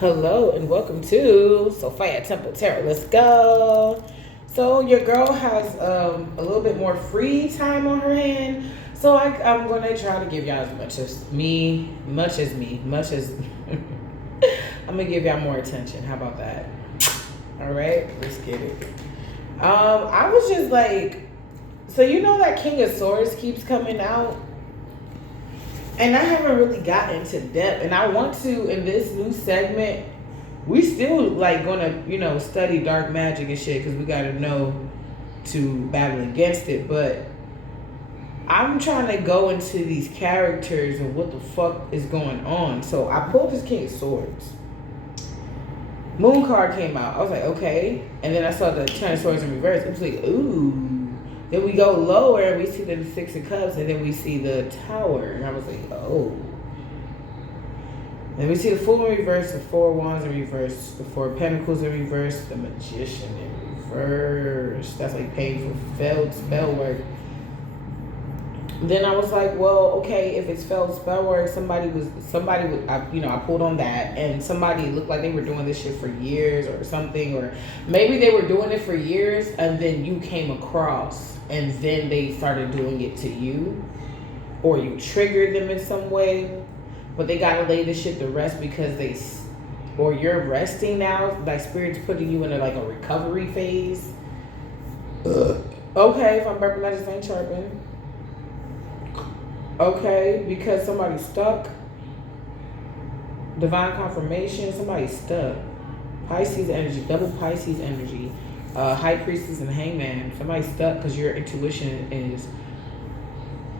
Hello and welcome to Sophia Temple Tarot. Let's go. So your girl has a little bit more free time on her hand. So I'm going to try to give y'all as much as me. I'm going to give y'all more attention. How about that? All right, let's get it. I was just like, so you know that King of Swords keeps coming out? And I haven't really gotten into depth. And I want to, in this new segment, we still like gonna, study dark magic and shit because we gotta know to battle against it. But I'm trying to go into these characters and what the fuck is going on. So I pulled this King of Swords. Moon card came out. I was like, okay. And then I saw the Ten of Swords in reverse. It was like, ooh. Then we go lower and we see the Six of Cups, and then we see the Tower. And I was like, oh. Then we see the Fool in reverse, the Four of Wands in reverse, the Four of Pentacles in reverse, the Magician in reverse. That's like painful failed spell work. Then I was like, well, okay, if it's failed spell work, I pulled on that, and somebody looked like they were doing this shit for years or something, or maybe they were doing it for years and then you came across and then they started doing it to you, or you triggered them in some way, but they gotta lay this shit to rest because or you're resting now, like Spirit's putting you in a recovery phase. Okay, if I'm burping, I just ain't chirping. Okay, because somebody's stuck. Divine confirmation, somebody's stuck. Pisces energy, double Pisces energy. High Priestess and Hangman. Somebody's stuck because your intuition is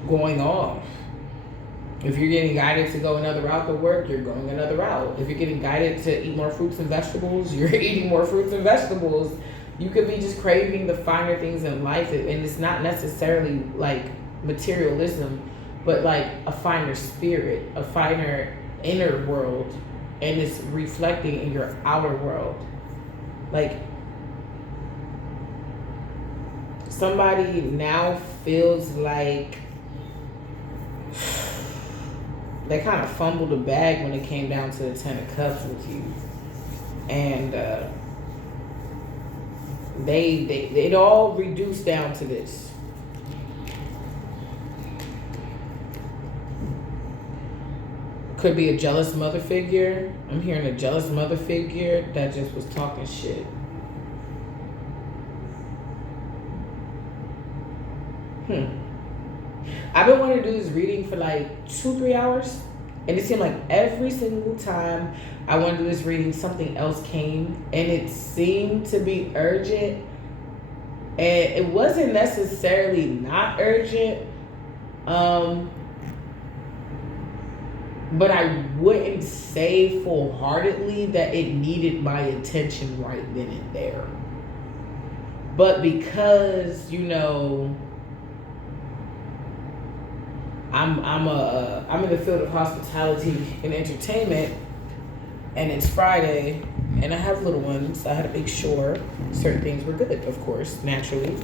going off. If you're getting guided to go another route to work, you're going another route. If you're getting guided to eat more fruits and vegetables, you're eating more fruits and vegetables. You could be just craving the finer things in life, and it's not necessarily like materialism, but like a finer spirit, a finer inner world, and it's reflecting in your outer world. Like, somebody now feels like they kind of fumbled the bag when it came down to the Ten of Cups with you. And it all reduced down to this. Could be a jealous mother figure. I'm hearing a jealous mother figure that just was talking shit. I've been wanting to do this reading for like 2-3 hours, and it seemed like every single time I wanted to do this reading, something else came, and it seemed to be urgent, and it wasn't necessarily not urgent, but I wouldn't say full-heartedly that it needed my attention right then and there. But because, I'm in the field of hospitality and entertainment, and it's Friday, and I have little ones. I had to make sure certain things were good, of course, naturally.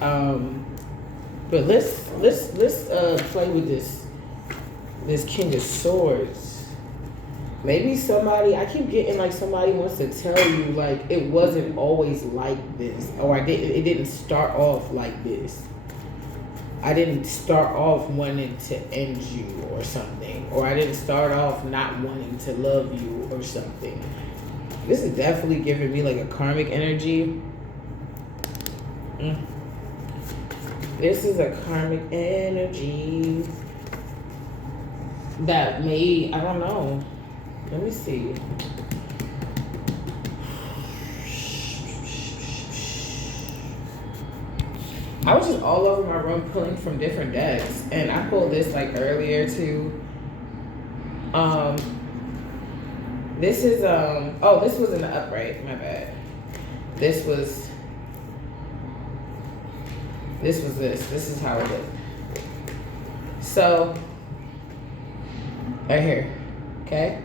But let's play with this King of Swords. Maybe I keep getting like somebody wants to tell you like it wasn't always like this, or it didn't start off like this. I didn't start off wanting to end you or something, or I didn't start off not wanting to love you or something. This is definitely giving me like a karmic energy. This is a karmic energy that I don't know. Let me see. I was just all over my room pulling from different decks, and I pulled this like earlier too. This is this was in the upright, my bad. This is how it looked. So right here, okay?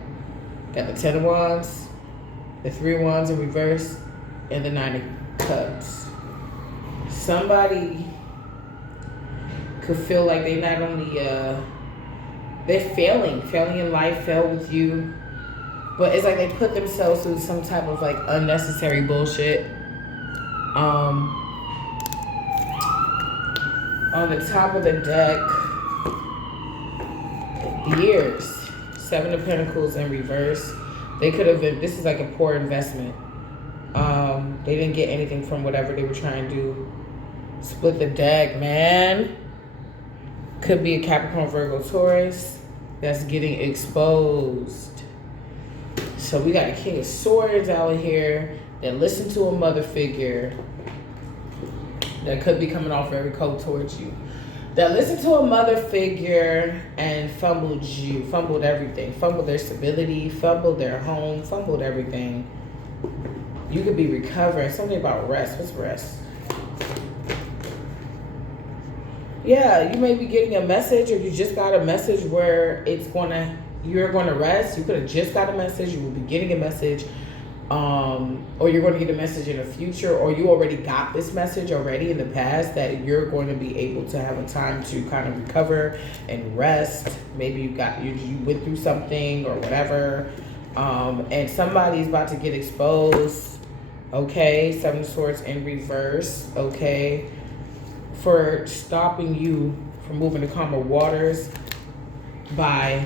Got the Ten of Wands, the Three of Wands in reverse, and the Nine of Cups. Somebody could feel like they not only they're failing in life, fail with you. But it's like they put themselves through some type of like unnecessary bullshit. On the top of the deck, years, 7 of Pentacles in reverse. They could have been, this is like a poor investment. They didn't get anything from whatever they were trying to do. Split the deck, man. Could be a Capricorn, Virgo, Taurus that's getting exposed. So we got a King of Swords out here that listened to a mother figure that could be coming off very cold towards you. That listened to a mother figure and fumbled you, fumbled everything, fumbled their stability, fumbled their home, fumbled everything. You could be recovering. Something about rest. What's rest? Yeah, you may be getting a message, or you just got a message where you're gonna rest. You could have just got a message. You will be getting a message, or you're going to get a message in the future, or you already got this message already in the past that you're going to be able to have a time to kind of recover and rest. Maybe you went through something or whatever, and somebody's about to get exposed. Okay, 7 of Swords in reverse. Okay, for stopping you from moving to calmer waters by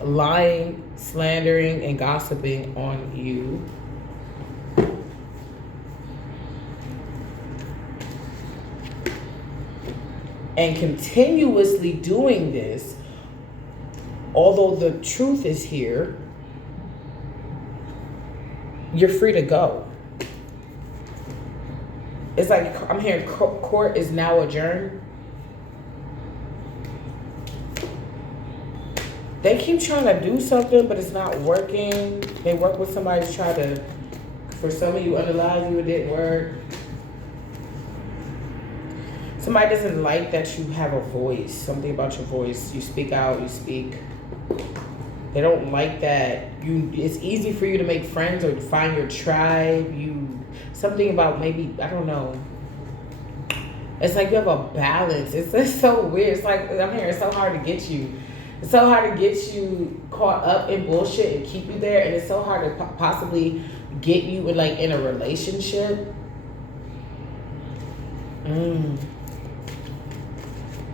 lying, slandering, and gossiping on you. And continuously doing this, although the truth is here, you're free to go. It's like I'm hearing court is now adjourned. They keep trying to do something, but it's not working. They work with somebody to try to, for some of you, unalive you, it didn't work. Somebody doesn't like that you have a voice, something about your voice. You speak out, you speak. They don't like that. It's easy for you to make friends or to find your tribe. Something about maybe, I don't know. It's like you have a balance. It's just so weird. It's like, I'm hearing, it's so hard to get you. It's so hard to get you caught up in bullshit and keep you there. And it's so hard to possibly get you in a relationship.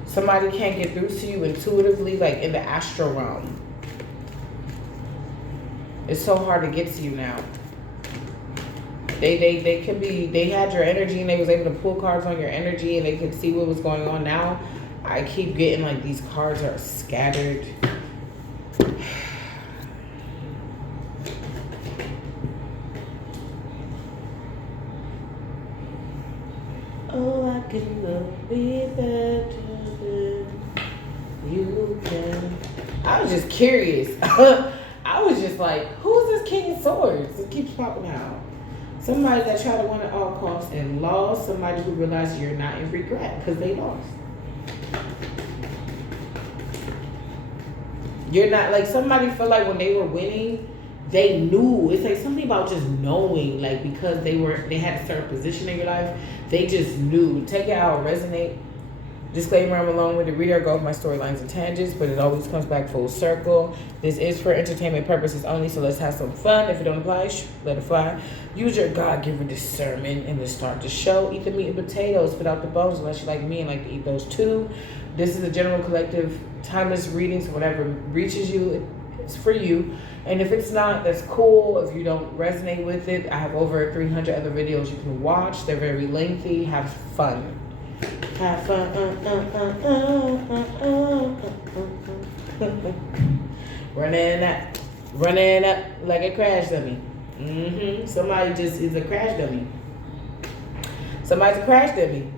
Somebody can't get through to you intuitively, like in the astral realm. It's so hard to get to you now. They had your energy and they was able to pull cards on your energy and they could see what was going on. Now I keep getting like these cards are scattered. Oh, I can love me better than you can. I was just curious. I was just like, who's this King of Swords? It keeps popping out. Somebody that tried to win at all costs and lost. Somebody who realized you're not in regret because they lost. You're not, like, somebody felt like when they were winning, they knew. It's like something about just knowing, like, because they had a certain position in your life, they just knew. Take it how it resonate. Disclaimer, I'm alone with the reader. I go off my storylines and tangents, but it always comes back full circle. This is for entertainment purposes only, so let's have some fun. If it don't apply, let it fly. Use your God-given discernment and to start the show. Eat the meat and potatoes, spit out the bones, unless you like me and like to eat those too. This is a general collective timeless reading, so whatever reaches you, it's for you. And if it's not, that's cool. If you don't resonate with it, I have over 300 other videos you can watch. They're very lengthy. Have fun. Have fun. Running up like a crash dummy. Somebody just is a crash dummy. Somebody's a crash dummy.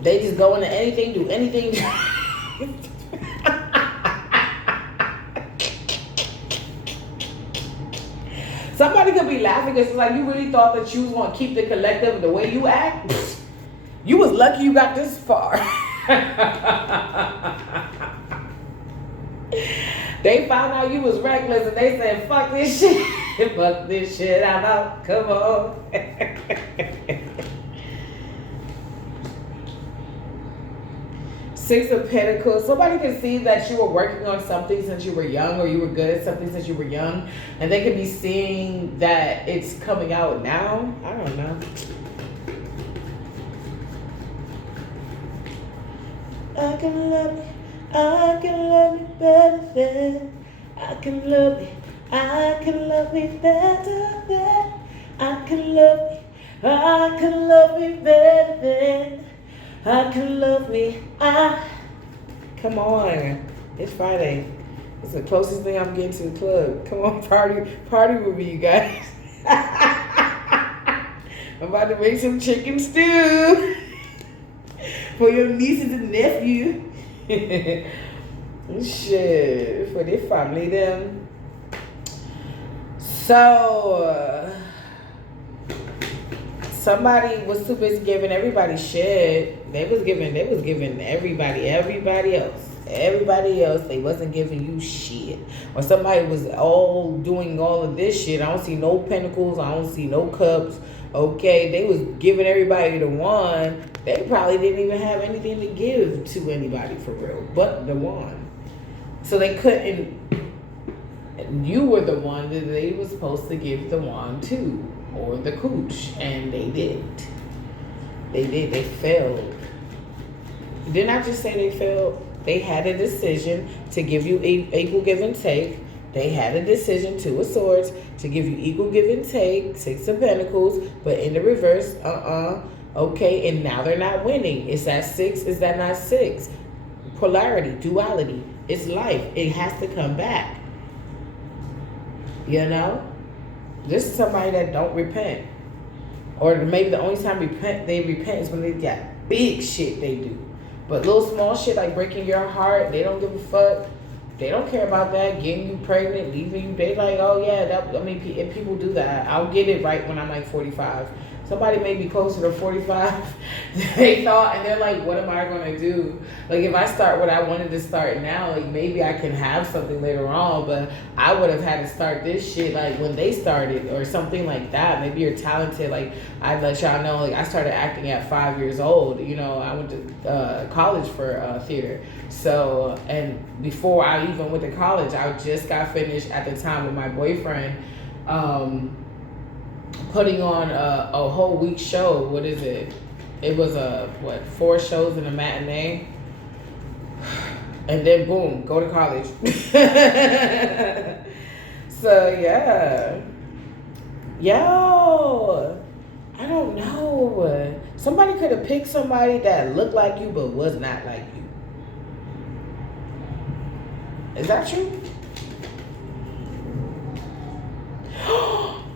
They just go into anything, do anything. Somebody could be laughing because it's like you really thought that you was going to keep the collective the way you act. You was lucky you got this far. They found out you was reckless and they said, fuck this shit. Fuck this shit, I'm out. Come on. Six of Pentacles. Somebody can see that you were working on something since you were young, or you were good at something since you were young, and they could be seeing that it's coming out now. I don't know. I can love me. I can love me better than I can love me. I can love me better than I can love me. I can love me better than I can love me. Come on. It's Friday. It's the closest thing I'm getting to the club. Come on, party with me, you guys. I'm about to make some chicken stew for your nieces and nephew. Shit, for their family, them. So, somebody was too busy giving everybody shit. They was giving everybody else. They wasn't giving you shit. Or somebody was all doing all of this shit. I don't see no pentacles. I don't see no cups. Okay, they was giving everybody the wand. They probably didn't even have anything to give to anybody for real, but the wand. So they couldn't. You were the one that they were supposed to give the wand to, or the cooch, and they didn't. They failed. Didn't I just say they failed? They had a decision to give you equal give and take. They had a decision, Two of Swords, to give you equal give and take, Six of Pentacles, but in the reverse, okay, and now they're not winning. Is that six? Is that not six? Polarity, duality. It's life. It has to come back. You know? This is somebody that don't repent. Or maybe the only time they repent is when they got big shit they do. But little small shit like breaking your heart, they don't give a fuck. They don't care about that. Getting you pregnant, leaving you. They like, oh yeah, if people do that, I'll get it right when I'm like 45. Somebody may be closer to 45. They thought, and they're like, what am I going to do? Like, if I start what I wanted to start now, like, maybe I can have something later on, but I would have had to start this shit, like, when they started, or something like that. Maybe you're talented. Like, I'd let y'all know, like, I started acting at 5 years old. You know, I went to college for theater. So, and before I even went to college, I just got finished at the time with my boyfriend, putting on a whole week show. What is it? It was 4 shows in a matinee. And then boom, go to college. So yeah. Yo, I don't know. Somebody could have picked somebody that looked like you but was not like you. Is that true?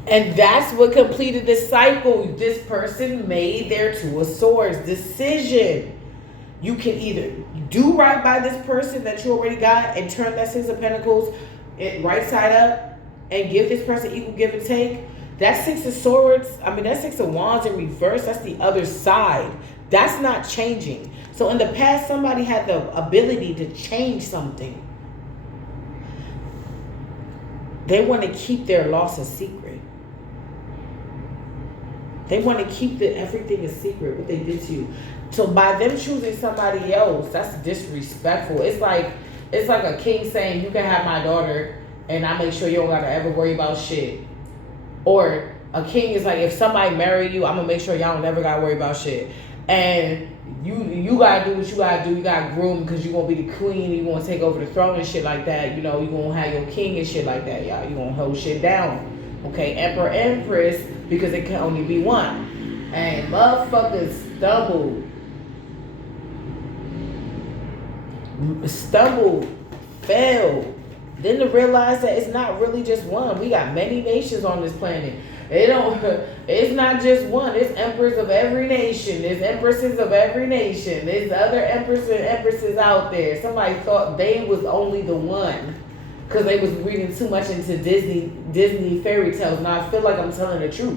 And that's what completed the cycle. This person made their Two of Swords decision. You can either do right by this person that you already got and turn that Six of Pentacles right side up and give this person equal give and take. That Six of Swords, that Six of Wands in reverse, that's the other side. That's not changing. So in the past, somebody had the ability to change something. They want to keep their loss a secret. They want to keep everything a secret, what they did to you. So by them choosing somebody else, that's disrespectful. It's like a king saying, you can have my daughter and I make sure you don't got to ever worry about shit. Or a king is like, if somebody marry you, I'm going to make sure y'all don't never got to worry about shit. And you got to do what you got to do. You got to groom because you're going to be the queen. You're going to take over the throne and shit like that. You know, you're going to have your king and shit like that, y'all. You're going to hold shit down. Okay, Emperor, Empress, because it can only be one. And motherfuckers stumbled, failed. Then to realize that it's not really just one. We got many nations on this planet. It's not just one. There's emperors of every nation. There's empresses of every nation. There's other empresses out there. Somebody thought they was only the one because they was reading too much into Disney fairy tales. Now I feel like I'm telling the truth.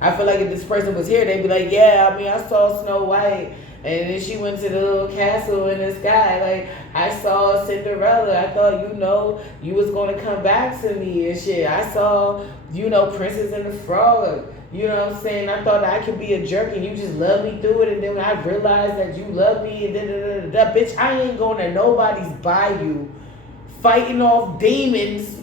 I feel like if this person was here, they'd be like, yeah, I saw Snow White. And then she went to the little castle in the sky. Like, I saw Cinderella. I thought, you was going to come back to me and shit. I saw, Princess and the Frog. You know what I'm saying? I thought I could be a jerk and you just love me through it. And then when I realized that you love me and da, bitch, I ain't going to nobody's bayou fighting off demons.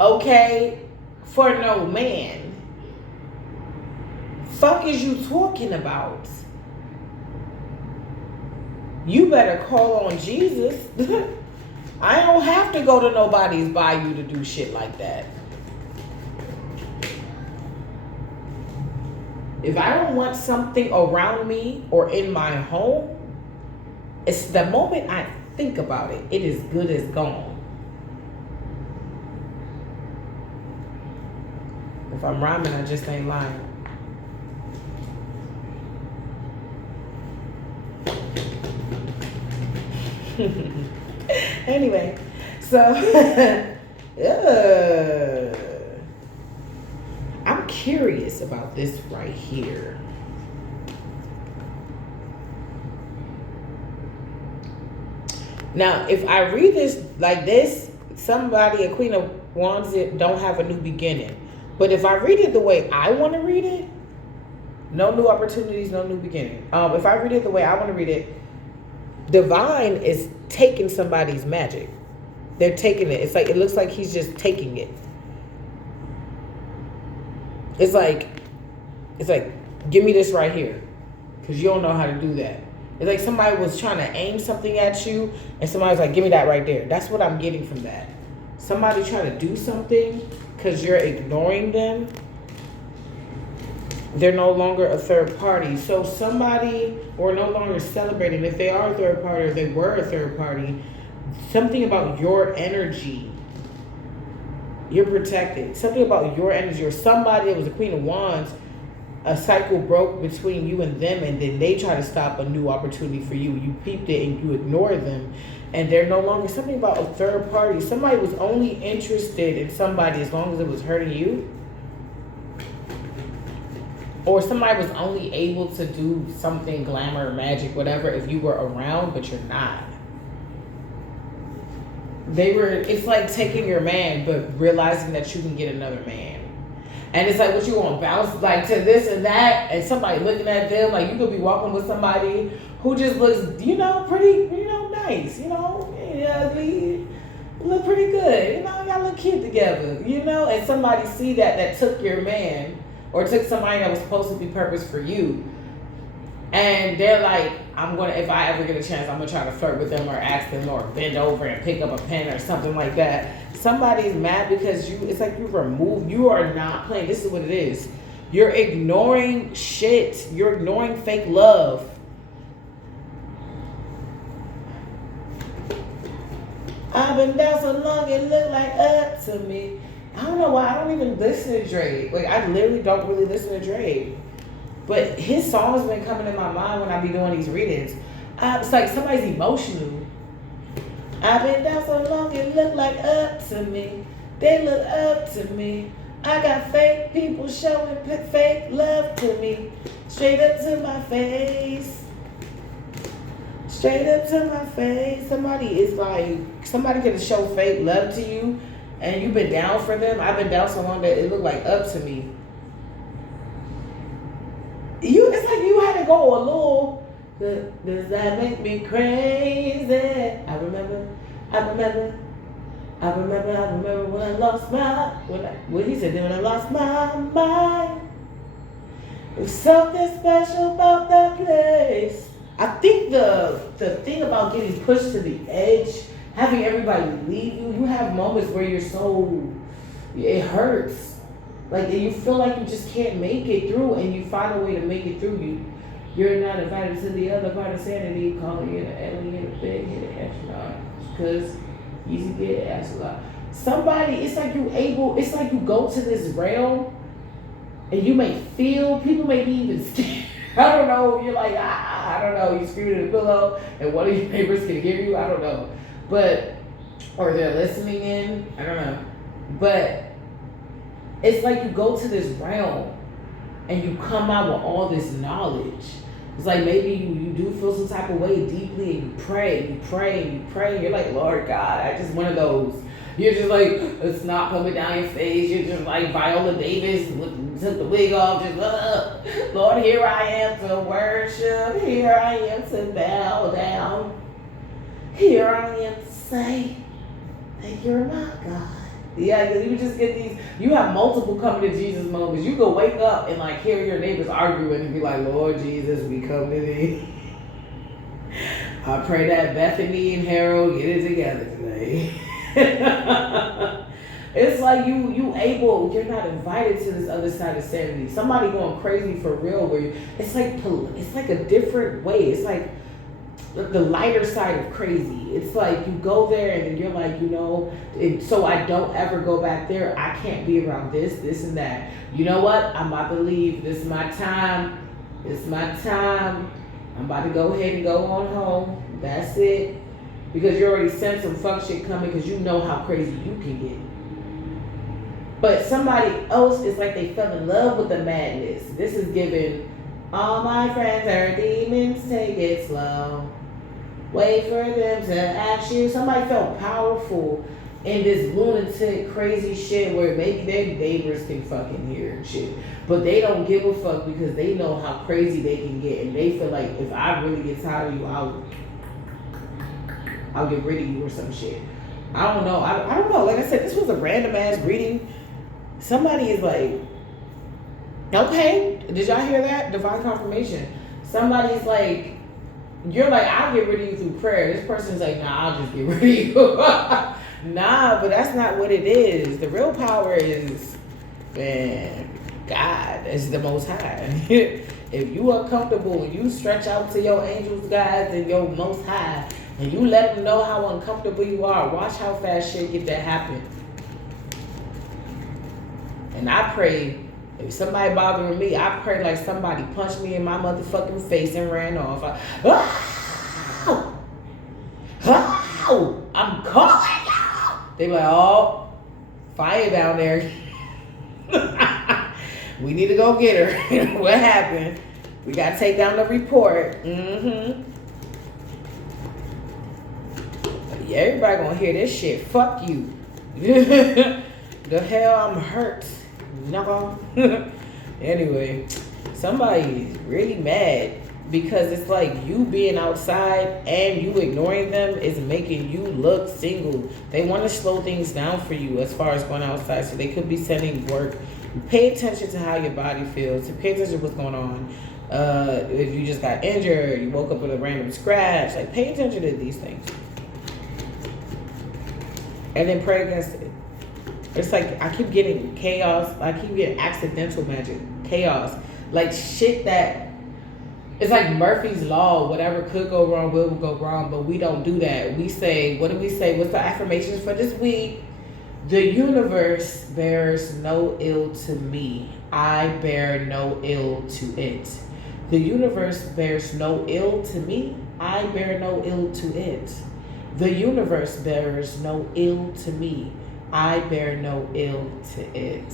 Okay? For no man. Fuck is you talking about? You better call on Jesus. I don't have to go to nobody's bayou to do shit like that. If I don't want something around me or in my home, it's the moment I think about it, it is good as gone. If I'm rhyming, I just ain't lying. Anyway, so I'm curious about this right here. Now, if I read this like this, somebody, a Queen of Wands, don't have a new beginning. But if I read it the way I want to read it, no new opportunities, no new beginning. If I read it the way I want to read it, divine is taking somebody's magic. They're taking it. It's like, it looks like he's just taking it. It's like, give me this right here. Because you don't know how to do that. It's like somebody was trying to aim something at you and somebody was like, give me that right there. That's what I'm getting from that. Somebody trying to do something because you're ignoring them. They're no longer a third party. So somebody, or no longer celebrating, if they are a third party or they were a third party, something about your energy, you're protected. Something about your energy, or somebody that was a Queen of Wands, a cycle broke between you and them, and then they try to stop a new opportunity for you. You peeped it and you ignore them, and they're no longer, something about a third party. Somebody was only interested in somebody as long as it was hurting you. Or somebody was only able to do something, glamour, magic, whatever, if you were around, but you're not. It's like taking your man, but realizing that you can get another man. And it's like, what you want to bounce like to this and that, and somebody looking at them, like you could be walking with somebody who just looks, pretty, nice, ugly, look pretty good, y'all look cute together, and somebody see that took your man, or took somebody that was supposed to be purpose for you. And they're like, if I ever get a chance, I'm going to try to flirt with them or ask them or bend over and pick up a pen or something like that. Somebody's mad because it's like you are not playing. This is what it is. You're ignoring shit. You're ignoring fake love. I've been down so long, it look like up to me. I don't know why I don't even listen to Drake. Like, I literally don't really listen to Drake. But his song's been coming in my mind when I be doing these readings. It's like somebody's emotional. I've been down so long, it look like up to me. They look up to me. I got fake people showing fake love to me. Straight up to my face. Straight up to my face. Somebody can show fake love to you, and you've been down for them. I've been down so long that it looked like up to me. It's like you had to go a little. Does that make me crazy? I remember when I lost when I lost my mind. There's something special about that place. I think the thing about getting pushed to the edge, having everybody leave you, you have moments where it hurts. Like, you feel like you just can't make it through, and you find a way to make it through. You're not invited to the other part of sanity, calling you an alien, a big headed astronaut. Because easy get astronaut. Somebody, it's like you go to this realm, and you may feel, people may be even scared. I don't know, you're like, I don't know, you screaming at a pillow, and one of your neighbors can hear you, I don't know. Or they're listening in, I don't know. But it's like you go to this realm and you come out with all this knowledge. It's like maybe you do feel some type of way deeply, and you pray. You're like, Lord God, I just one of those. You're just like, a snot coming down your face. You're just like Viola Davis took the wig off. Just, Lord, here I am to worship. Here I am to bow down. Here I am to say that you're my God. Yeah, you just get these. You have multiple coming to Jesus moments. You can wake up and like hear your neighbors arguing and be like, Lord Jesus, we come to thee. I pray that Bethany and Harold get it together today. It's like you're not invited to this other side of sanity. Somebody going crazy for real where it's like a different way. It's like the lighter side of crazy. It's like you go there and you're like, so I don't ever go back there. I can't be around this and that. You know what? I'm about to leave. This is my time. I'm about to go ahead and go on home. That's it. Because you already sent some fuck shit coming because you know how crazy you can get. But somebody else is like they fell in love with the madness. This is giving, all my friends are demons, take it slow. Wait for them to ask you. Somebody felt powerful in this lunatic, crazy shit where maybe their neighbors can fucking hear and shit. But they don't give a fuck because they know how crazy they can get. And they feel like if I really get tired of you, I'll get rid of you or some shit. I don't know. I don't know. Like I said, this was a random ass reading. Somebody is like, okay, did y'all hear that? Divine confirmation. Somebody's like, you're like, I'll get rid of you through prayer. This person's like, nah, I'll just get rid of you. Nah, but that's not what it is. The real power is, man, God is the Most High. If you are comfortable and you stretch out to your angels, guides, and your Most High, and you let them know how uncomfortable you are, watch how fast shit get to happen. And I pray, if somebody bothering me, I pray like somebody punched me in my motherfucking face and ran off. I'm calling you. They be like, oh, fire down there. We need to go get her. What happened? We got to take down the report. Yeah, everybody gonna hear this shit. Fuck you. The hell, I'm hurt. No. Anyway, somebody's really mad because it's like you being outside and you ignoring them is making you look single. They want to slow things down for you as far as going outside, so they could be sending work. Pay attention to how your body feels. Pay attention to what's going on. If you just got injured, you woke up with a random scratch, like pay attention to these things. And then pray against it. It's like I keep getting chaos. I keep getting accidental magic. Chaos. Like shit that it's like Murphy's Law. Whatever could go wrong will go wrong. But we don't do that. We say, what do we say? What's the affirmations for this week? The universe bears no ill to me. I bear no ill to it. The universe bears no ill to me. I bear no ill to it. The universe bears no ill to me. I bear no ill to it.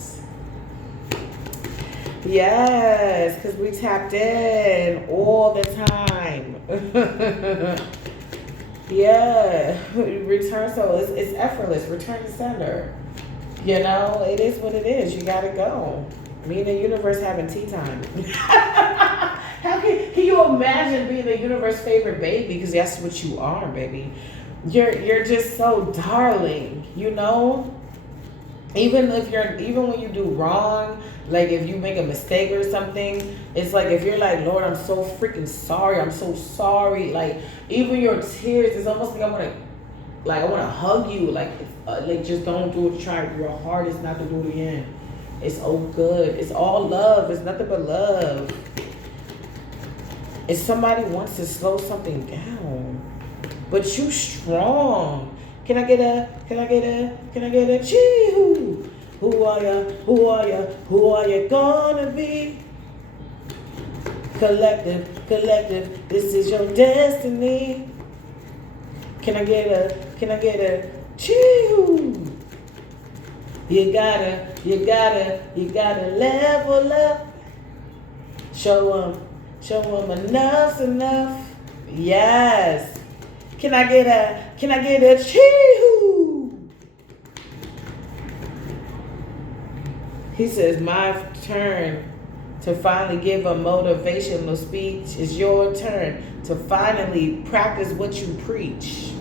Yes, because we tapped in all the time. Yeah, return. So it's effortless. Return to sender. You know, it is what it is. You gotta go. Me and the universe having tea time. How can you imagine being the universe's favorite baby? Because that's what you are, baby. You're just so darling, you know. Even when you do wrong, like if you make a mistake or something, it's like if you're like, Lord, I'm so freaking sorry. I'm so sorry. Like even your tears, it's almost like I want to hug you. Like just don't do it. Try your hardest not to do it again. It's all good. It's all love. It's nothing but love. If somebody wants to slow something down, but you strong. Can I get a chee-hoo? Who are ya? Who are ya? Who are you gonna be? Collective, this is your destiny. Can I get a chee-hoo? You gotta level up. Show them enough's enough. Yes. Can I get a chee-hoo? He says, my turn to finally give a motivational speech. It's your turn to finally practice what you preach.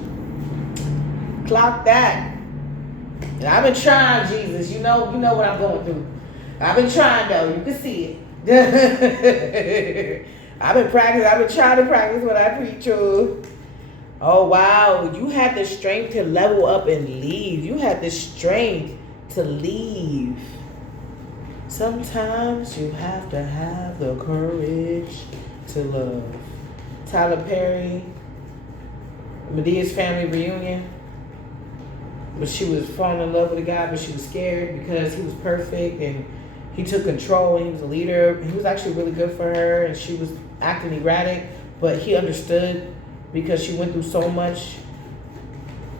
Clock that. And I've been trying, Jesus. You know what I'm going through. I've been trying, though. You can see it. I've been trying to practice what I preach. Oh, wow. You had the strength to level up and leave. You had the strength to leave. Sometimes you have to have the courage to love. Tyler Perry, Medea's family reunion. But she was falling in love with a guy, but she was scared because he was perfect and he took control and he was a leader. He was actually really good for her and she was acting erratic, but he understood because she went through so much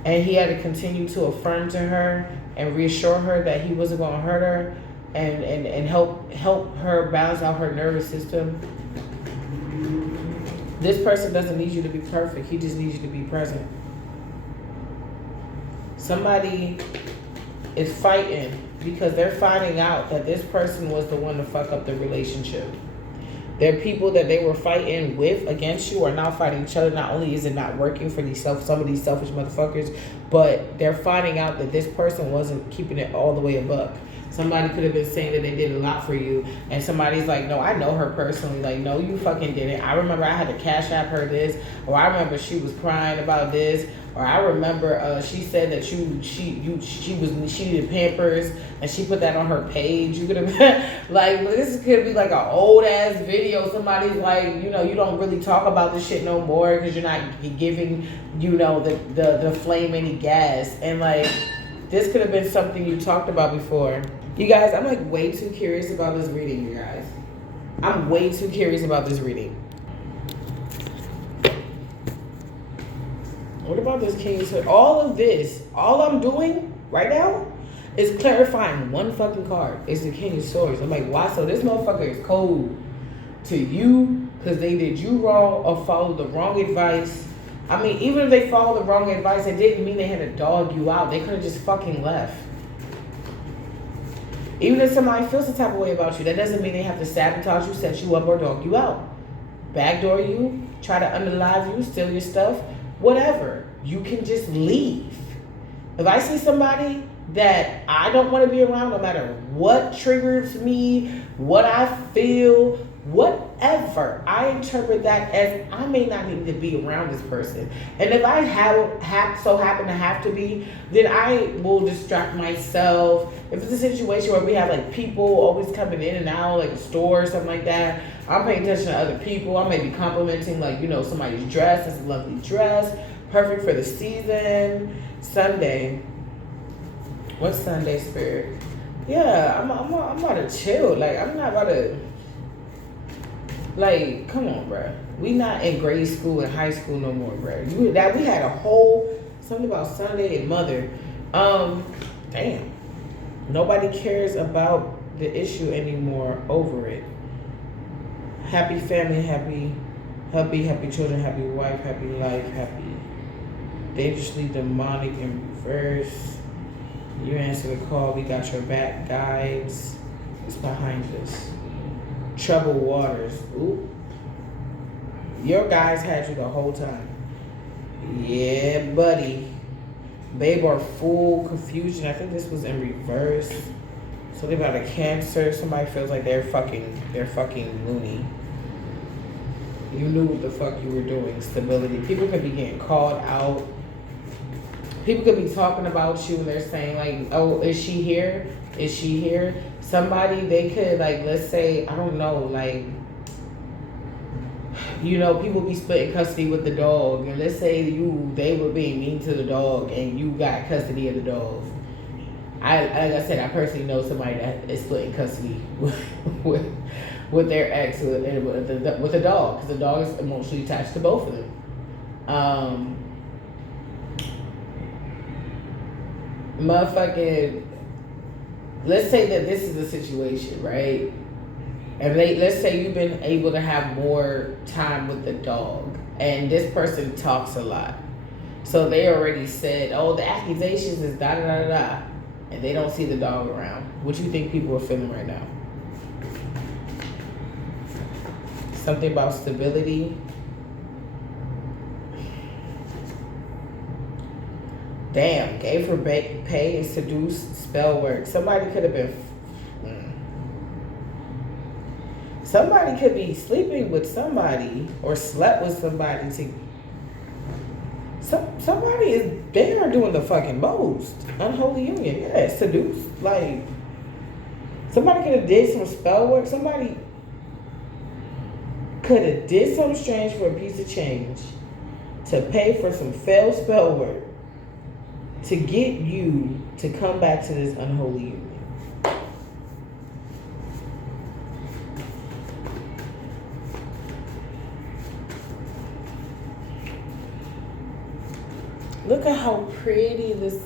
and he had to continue to affirm to her and reassure her that he wasn't going to hurt her and help her balance out her nervous system. This person doesn't need you to be perfect. He just needs you to be present. Somebody is fighting because they're finding out that this person was the one to fuck up the relationship. There are people that they were fighting with against you are now fighting each other. Not only is it not working for some of these selfish motherfuckers, but they're finding out that this person wasn't keeping it all the way a buck. Somebody could have been saying that they did a lot for you, and somebody's like, no, I know her personally. Like, no, you fucking didn't. I remember I had to cash app her this, or I remember she was crying about this, or I remember she said that she needed Pampers, and she put that on her page. You could have like, this could be like an old ass video. Somebody's like, you don't really talk about this shit no more because you're not giving, the flame any gas, and like, this could have been something you talked about before. You guys, I'm like way too curious about this reading, you guys. I'm way too curious about this reading. What about this King of Swords? All of this, all I'm doing right now is clarifying one fucking card. It's the King of Swords. I'm like, why? So this motherfucker is cold to you because they did you wrong or followed the wrong advice. I mean, even if they followed the wrong advice, it didn't mean they had to dog you out. They could have just fucking left. Even if somebody feels the type of way about you, that doesn't mean they have to sabotage you, set you up, or dog you out. Backdoor you, try to unalive you, steal your stuff, whatever. You can just leave. If I see somebody that I don't want to be around, no matter what triggers me, what I feel, whatever, I interpret that as I may not need to be around this person. And if I so happen to have to be, then I will distract myself. If it's a situation where we have like people always coming in and out, like a store or something like that, I'm paying attention to other people. I may be complimenting like, somebody's dress. That's a lovely dress. Perfect for the season. Sunday. What's Sunday spirit? Yeah, I'm about to chill. Like, I'm not about to... Like, come on, bruh. We not in grade school and high school no more, bruh. We had a whole something about Sunday and Mother. Damn. Nobody cares about the issue anymore. Over it. Happy family, happy children, happy wife, happy life, happy. Dangerously demonic in reverse. You answer the call. We got your back. Guides. It's behind us. Troubled waters. Ooh. Your guys had you the whole time. Yeah, buddy. Babe or full confusion. I think this was in reverse. Something about a Cancer. Somebody feels like they're fucking loony. You knew what the fuck you were doing. Stability. People could be getting called out. People could be talking about you and they're saying like, oh, is she here? Is she here? Somebody, they could like, let's say, I don't know, like, people be splitting custody with the dog. And let's say they were being mean to the dog and you got custody of the dog. Like I said, I personally know somebody that is splitting custody with their ex with the dog. Because the dog is emotionally attached to both of them. Motherfucking, let's say that this is a situation, right? And let's say you've been able to have more time with the dog and this person talks a lot. So they already said, oh, the accusations is da da da da. and they don't see the dog around. What do you think people are feeling right now? Something about stability. Damn, gave her pay and seduced, spell work. Somebody could have been. Somebody could be sleeping with somebody or slept with somebody to. Somebody is. They are doing the fucking most. Unholy union. Yeah, seduced. Like. Somebody could have did some spell work. Somebody could have did something strange for a piece of change to pay for some failed spell work to get you to come back to this unholy union. Look at how pretty this.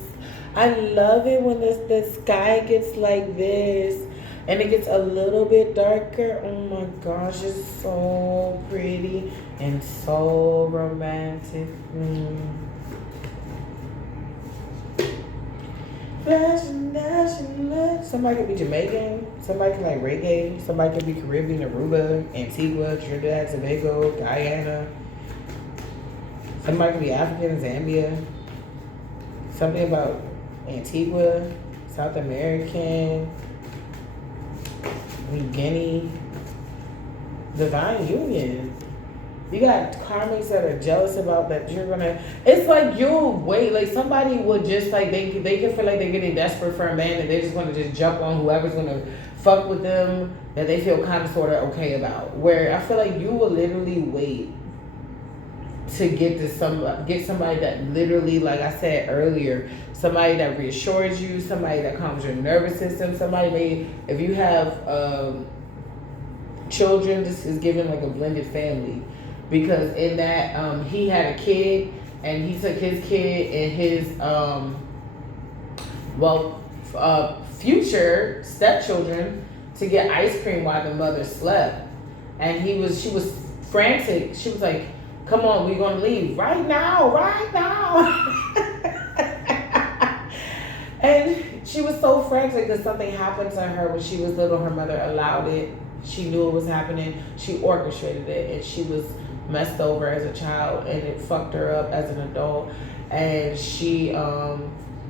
I love it when the sky gets like this and it gets a little bit darker. Oh my gosh, it's so pretty and so romantic. Somebody could be Jamaican, somebody could like reggae, somebody could be Caribbean, Aruba, Antigua, Trinidad, Tobago, Guyana. Somebody could be African, Zambia. Something about Antigua, South American, New Guinea. Divine union. You got karmics that are jealous about that you're gonna. It's like you'll wait. Like somebody would just like they can feel like they're getting desperate for a man and they're just gonna just jump on whoever's gonna fuck with them that they feel kind of sort of okay about. Where I feel like you will literally wait to get somebody that literally, like I said earlier, somebody that reassures you, somebody that calms your nervous system, somebody if you have children, this is giving like a blended family. Because in that, he had a kid, and he took his kid and his, future stepchildren to get ice cream while the mother slept. And she was frantic. She was like, come on, we're going to leave right now. And she was so frantic because something happened to her when she was little. Her mother allowed it. She knew it was happening. She orchestrated it, and she was messed over as a child, and it fucked her up as an adult. And she,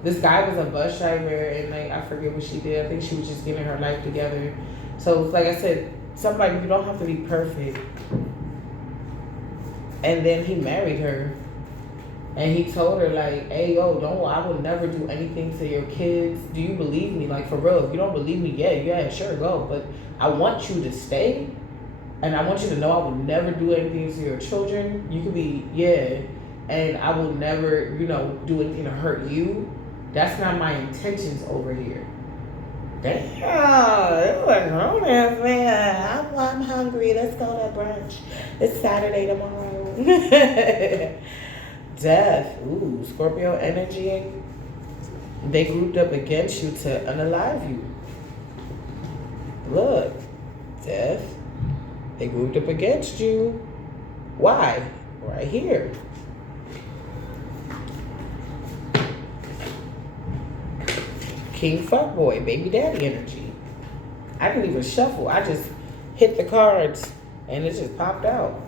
this guy was a bus driver, and like I forget what she did. I think she was just getting her life together. So like I said, somebody, you don't have to be perfect. And then he married her, and he told her like, hey yo, I will never do anything to your kids. Do you believe me? Like for real, if you don't believe me, yeah, sure, go. But I want you to stay. And I want you to know I will never do anything to your children. You could be, and I will never, do anything to hurt you. That's not my intentions over here. Damn, it was romance, man. I'm hungry. Let's go to brunch. It's Saturday tomorrow. Death. Ooh, Scorpio energy. They grouped up against you to unalive you. Look, death. They grouped up against you. Why? Right here. King fuckboy, baby daddy energy. I didn't even shuffle. I just hit the cards and it just popped out.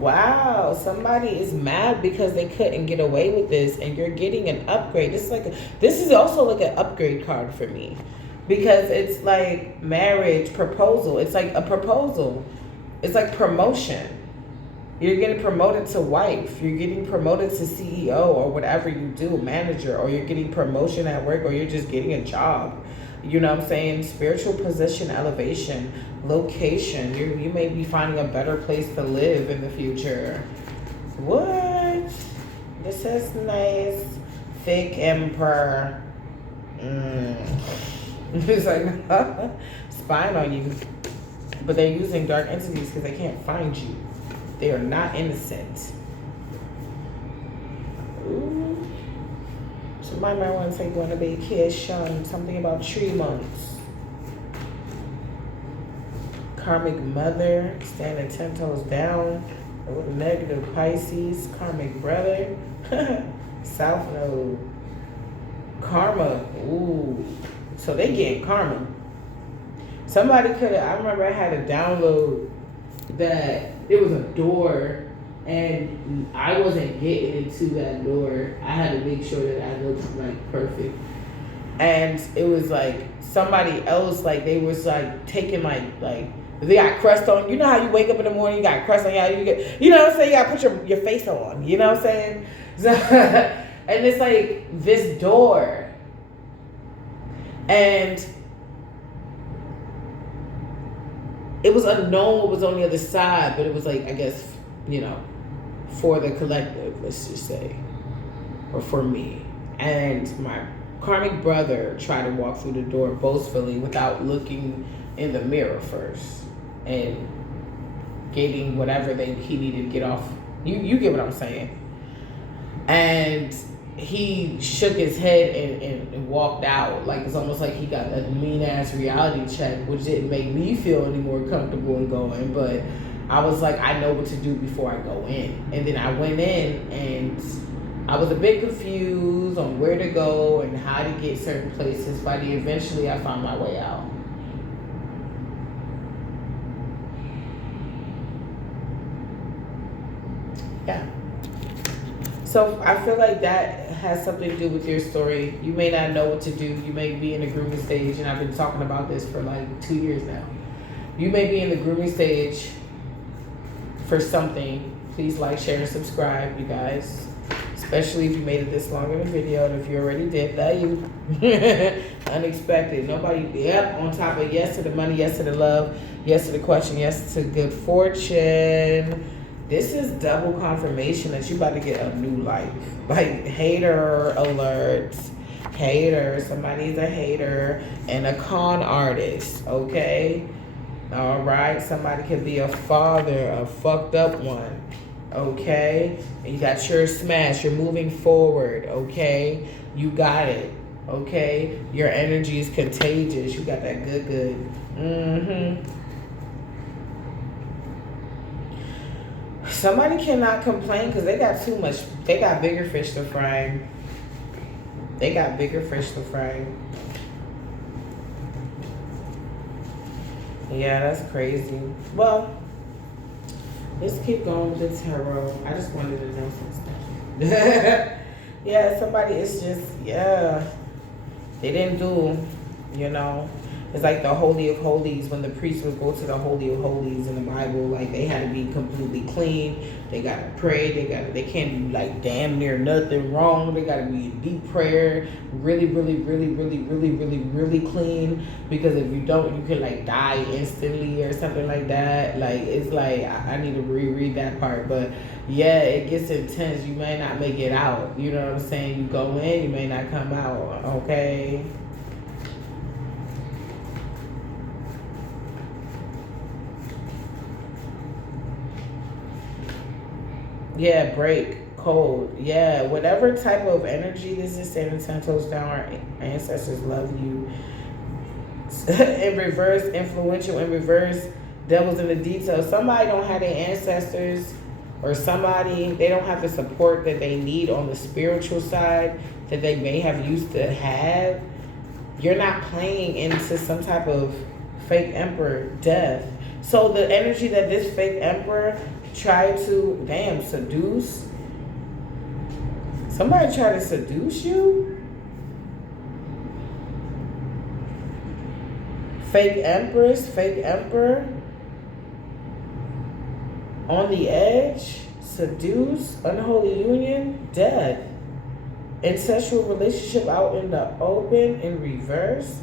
Wow, somebody is mad because they couldn't get away with this, and you're getting an upgrade. This is also like an upgrade card for me. Because it's like marriage, proposal. It's like a proposal. It's like promotion. You're getting promoted to wife. You're getting promoted to CEO or whatever you do, manager, or you're getting promotion at work, or you're just getting a job. You know what I'm saying? Spiritual position, elevation, location. You may be finding a better place to live in the future. What? This is nice. Thick emperor. It's like spying on you, but they're using dark entities because they can't find you. They are not innocent. Ooh. Somebody might want to say going to vacation. Something about 3 months. Karmic mother standing 10 toes down with a negative Pisces. Karmic brother. South Node. Karma. Ooh. So they getting karma. Somebody could have, I remember I had a download that it was a door and I wasn't getting into that door. I had to make sure that I looked like perfect. And it was like somebody else, like they was like taking like they got crust on. You know how you wake up in the morning, you got crust on you get, you know what I'm saying? You gotta put your face on, you know what I'm saying? So, and it's like this door. And it was unknown what was on the other side, but it was like, I guess, you know, for the collective, let's just say, or for me. And my karmic brother tried to walk through the door boastfully without looking in the mirror first and getting whatever he needed to get off. You get what I'm saying? And he shook his head and walked out. Like, it's almost like he got a mean ass reality check, which didn't make me feel any more comfortable in going. But I was like, I know what to do before I go in. And then I went in and I was a bit confused on where to go and how to get certain places, but eventually I found my way out. Yeah. So I feel like that has something to do with your story. You may not know what to do. You may be in the grooming stage, and I've been talking about this for like 2 years now. You may be in the grooming stage for something. Please like, share, and subscribe, you guys. Especially if you made it this long in the video, and if you already did, that you unexpected. Nobody, yep, on top of yes to the money, yes to the love, yes to the question, yes to good fortune. This is double confirmation that you about to get a new life. Like, hater alert. Hater, somebody's a hater and a con artist, okay? All right, somebody could be a father, a fucked up one. Okay, and you got your smash, you're moving forward, okay, you got it, okay, your energy is contagious, you got that good. Somebody cannot complain because they got too much, they got bigger fish to fry. They got bigger fish to fry. Yeah, that's crazy. Well, let's keep going with the tarot. I just wanted to know some stuff. Yeah, somebody, it's just, yeah. They didn't do, you know. It's like the Holy of Holies, when the priest would go to the Holy of Holies in the Bible, like they had to be completely clean. They gotta pray. They can't do like damn near nothing wrong. They gotta be in deep prayer, really clean. Because if you don't, you can like die instantly or something like that. Like, it's like I need to reread that part. But yeah, it gets intense. You may not make it out. You know what I'm saying? You go in, you may not come out. Okay. Yeah, break, cold. Yeah, whatever type of energy this is, standing 10 toes down, our ancestors love you. In reverse, influential in reverse, devil's in the details. Somebody don't have their ancestors, or somebody, they don't have the support that they need on the spiritual side that they may have used to have. You're not playing into some type of fake emperor death. So the energy that this fake emperor tried to, seduce. Somebody tried to seduce you? Fake empress, fake emperor. On the edge, seduce, unholy union, death. Incestual relationship out in the open, in reverse.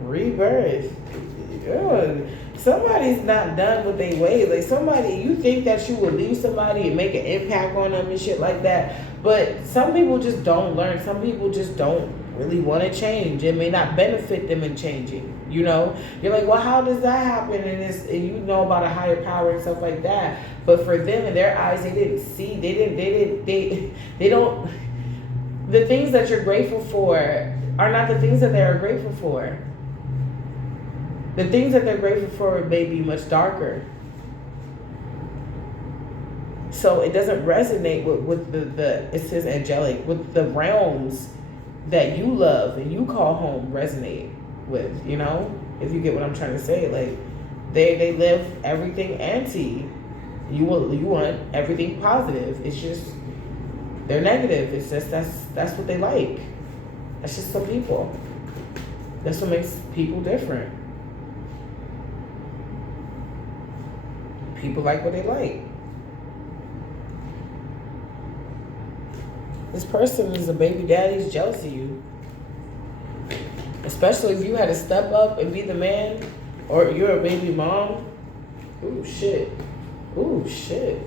Rebirth. Ugh. Somebody's not done with their ways. Like, somebody, you think that you would leave somebody and make an impact on them and shit like that. But some people just don't learn. Some people just don't really want to change. It may not benefit them in changing. You know? You're like, well, how does that happen? And you know about a higher power and stuff like that. But for them, in their eyes, they didn't see. They don't. The things that you're grateful for are not the things that they are grateful for. The things that they're grateful for may be much darker. So it doesn't resonate with the it says angelic, with the realms that you love and you call home resonate with, you know? If you get what I'm trying to say. Like they live everything anti. You want everything positive. It's just they're negative. It's just that's what they like. That's just some people. That's what makes people different. People like what they like. This person is a baby daddy's jealous of you. Especially if you had to step up and be the man, or you're a baby mom. Ooh, shit. Ooh, shit.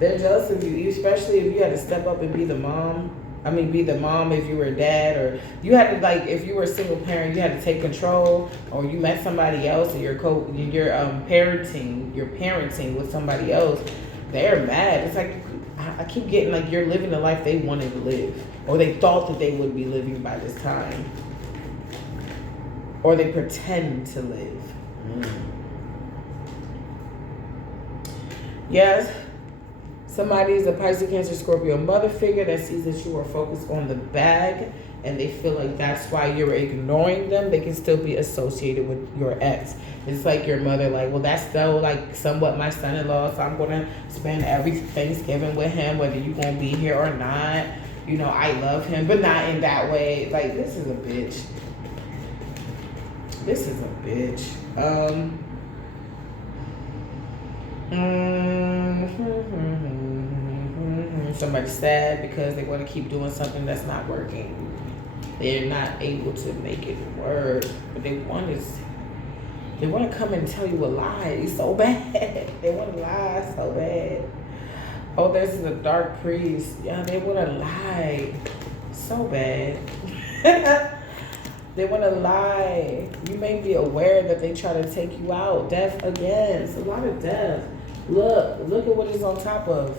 They're jealous of you, especially if you had to step up and be the mom. I mean, be the mom if you were a dad, or you had to, like, if you were a single parent, you had to take control, or you met somebody else, and you're parenting with somebody else. They're mad. It's like, I keep getting like you're living the life they wanted to live, or they thought that they would be living by this time, or they pretend to live. Yes, somebody is a Pisces, Cancer, Scorpio mother figure that sees that you are focused on the bag, and they feel like that's why you're ignoring them. They can still be associated with your ex. It's like your mother, like, well, that's still like somewhat my son-in-law, so I'm gonna spend every Thanksgiving with him, whether you're gonna be here or not. You know, I love him, but not in that way. Like, this is a bitch. This is a bitch. Somebody's sad because they want to keep doing something that's not working. They're not able to make it work, but they want to come and tell you a lie so bad. They want to lie so bad. Oh, this is a dark priest. Yeah, they want to lie so bad. They want to lie. You may be aware that they try to take you out. Death again. It's a lot of death. Look at what it's on top of.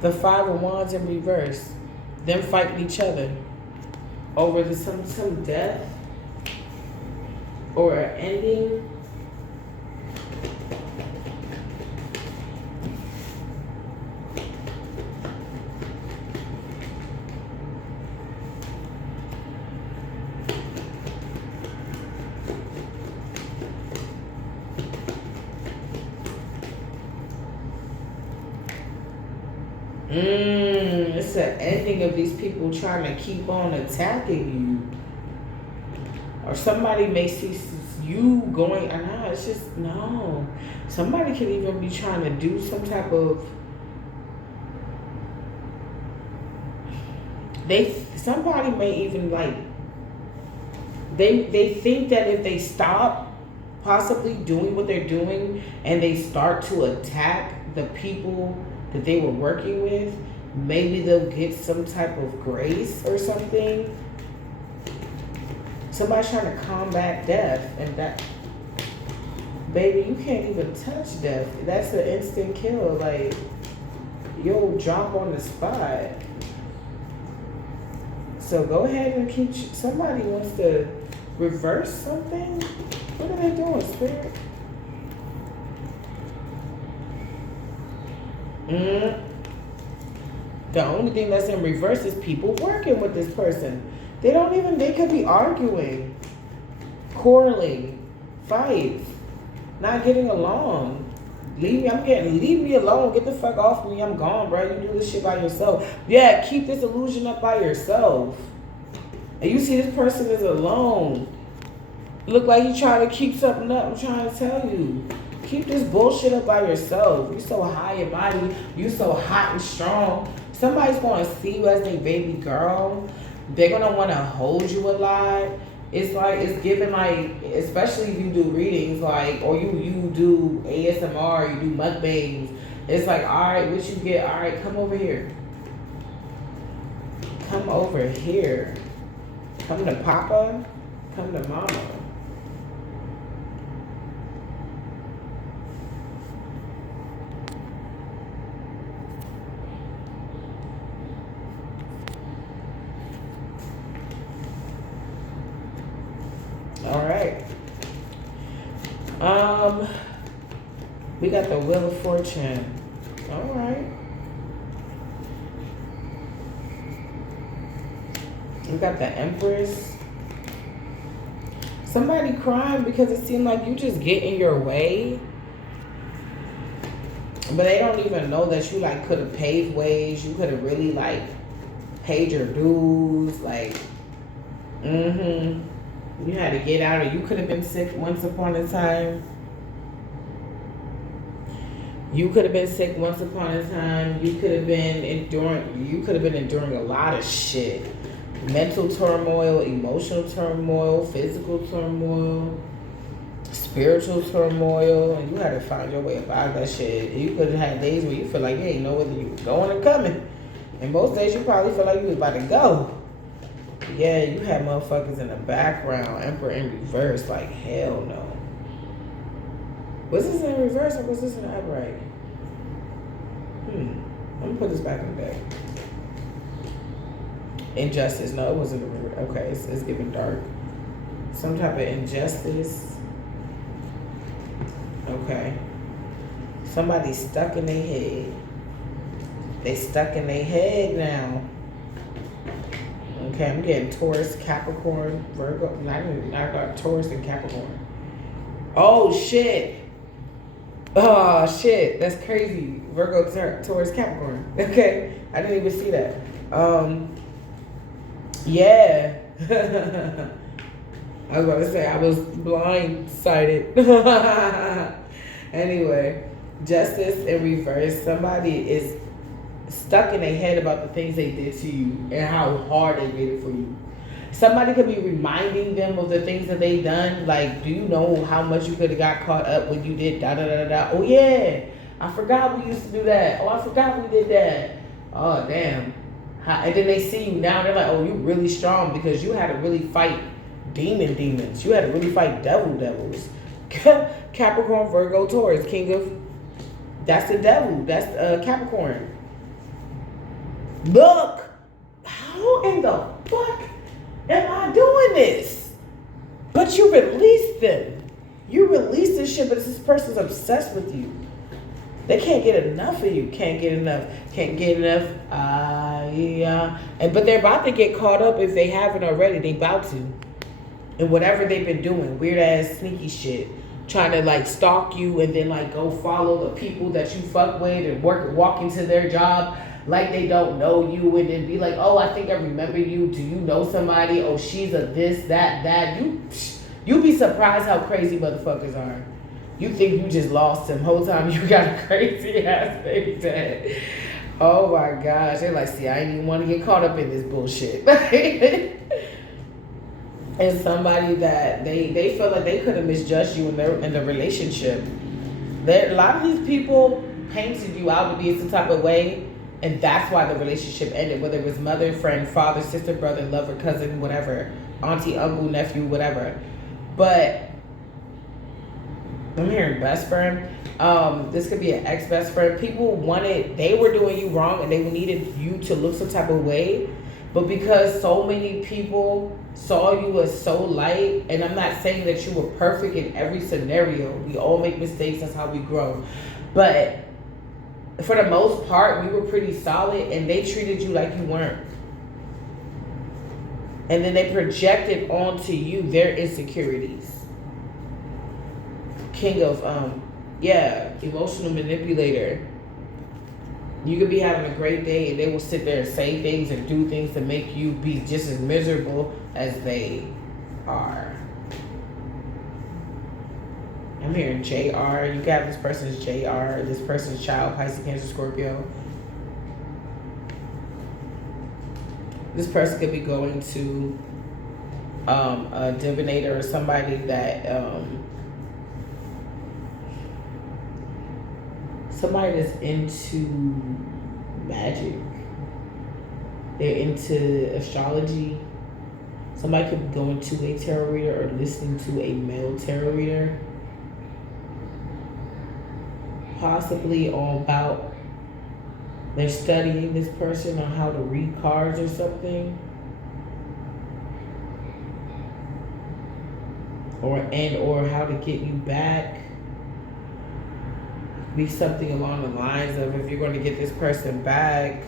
The 5 of Wands in reverse. Them fighting each other over some death or an ending. It's an ending of these people trying to keep on attacking you. Or somebody may see you going, no, it's just, no. Somebody could even be trying to do some type of, somebody may even like, they think that if they stop possibly doing what they're doing and they start to attack the people that they were working with, maybe they'll get some type of grace or something. Somebody's trying to combat death, and that, baby, you can't even touch death. That's an instant kill. Like, you'll drop on the spot. So go ahead and keep, somebody wants to reverse something. What are they doing, Spirit? The only thing that's in reverse is people working with this person. They could be arguing, quarreling, fights, not getting along. Leave me alone. Get the fuck off me. I'm gone, bro. You do this shit by yourself. Yeah, keep this illusion up by yourself. And you see this person is alone. Look like you trying to keep something up. I'm trying to tell you. Keep this bullshit up by yourself. You so high and mighty. You so hot and strong. Somebody's going to see you as their baby girl. They're going to want to hold you a lot. It's like, it's given like, especially if you do readings, like, or you do ASMR, you do mukbangs. It's like, all right, what you get? All right, come over here. Come over here. Come to Papa. Come to Mama. All right. We got the Wheel of Fortune. All We got the Empress. Somebody crying because it seemed like you just get in your way. But they don't even know that you like could have paved ways. You could have really like paid your dues. Like, you had to get out, or you could have been sick once upon a time. You could have been sick once upon a time. You could have been enduring a lot of shit. Mental turmoil, emotional turmoil, physical turmoil, spiritual turmoil, and you had to find your way about that shit. You could have had days where you feel like you ain't know whether you were going or coming. And most days you probably feel like you was about to go. Yeah, you had motherfuckers in the background, Emperor in reverse, like hell no. Was this in reverse or was this in upright? Let me put this back in the bag. Injustice. No, it wasn't. Okay, it's giving dark. Some type of injustice. Okay. Somebody's stuck in their head. They stuck in their head now. Okay, I'm getting Taurus, Capricorn, Virgo. I got Taurus and Capricorn. Oh shit. Oh shit. That's crazy. Virgo, Taurus, Capricorn. Okay, I didn't even see that. Yeah. I was about to say I was blindsided. Anyway, justice in reverse. Somebody is stuck in their head about the things they did to you and how hard they did it for you. Somebody could be reminding them of the things that they done. Like, do you know how much you could have got caught up when you did da da da da? Oh yeah, I forgot we used to do that. Oh, I forgot we did that. Oh damn. And then they see you now, they're like, oh, you really strong because you had to really fight demons. You had to really fight devils. Capricorn, Virgo, Taurus, king of, that's the devil. That's Capricorn. Look, how in the fuck am I doing this? But you released them. You released this shit, but this person's obsessed with you. They can't get enough of you. Can't get enough. But they're about to get caught up if they haven't already. They about to. And whatever they've been doing, weird ass sneaky shit, trying to like stalk you and then like go follow the people that you fuck with and walk into their job like they don't know you, and then be like, oh, I think I remember you. Do you know somebody? Oh, she's a this, that. You be surprised how crazy motherfuckers are. You think you just lost him. Whole time you got a crazy ass baby dad. Oh my gosh. They're like, see, I ain't even want to get caught up in this bullshit. And somebody that they feel like they could have misjudged you in the relationship. A lot of these people painted you out to be some type of way, and that's why the relationship ended. Whether it was mother, friend, father, sister, brother, lover, cousin, whatever, auntie, uncle, nephew, whatever. But I'm hearing best friend. This could be an ex-best friend. People they were doing you wrong and they needed you to look some type of way. But because so many people saw you as so light, and I'm not saying that you were perfect in every scenario. We all make mistakes. That's how we grow. But for the most part, we were pretty solid, and they treated you like you weren't. And then they projected onto you their insecurities. King of, emotional manipulator. You could be having a great day and they will sit there and say things and do things to make you be just as miserable as they are. I'm hearing JR. You got this person's JR, this person's child, Pisces, Cancer, Scorpio. This person could be going to a divinator or somebody that somebody that's into magic. They're into astrology. Somebody could be going to a tarot reader or listening to a male tarot reader. Possibly all about they're studying this person on how to read cards or something. Or how to get you back. Be something along the lines of, if you're going to get this person back,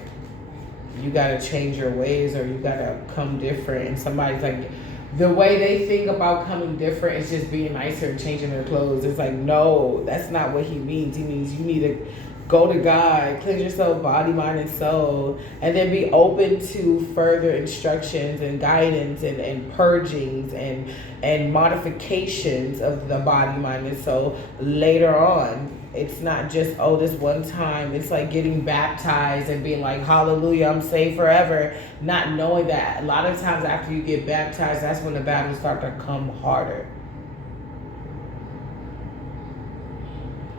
you gotta change your ways or you gotta come different. And somebody's like, the way they think about coming different is just being nicer and changing their clothes. It's like, no, that's not what he means. He means you need to go to God, cleanse yourself, body, mind, and soul, and then be open to further instructions and guidance and purgings and modifications of the body, mind, and soul later on. It's not just, oh, this one time. It's like getting baptized and being like, hallelujah, I'm saved forever. Not knowing that a lot of times after you get baptized, that's when the battles start to come harder.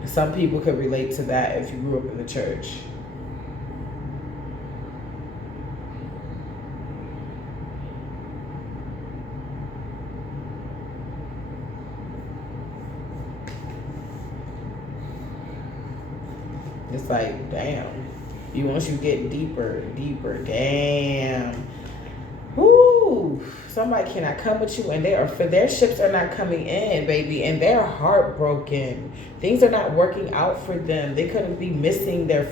Some people could relate to that if you grew up in the church. It's like, damn. Once you get deeper, damn. Woo! Somebody cannot come with you, and their ships are not coming in, baby, and they're heartbroken. Things are not working out for them. They couldn't be missing their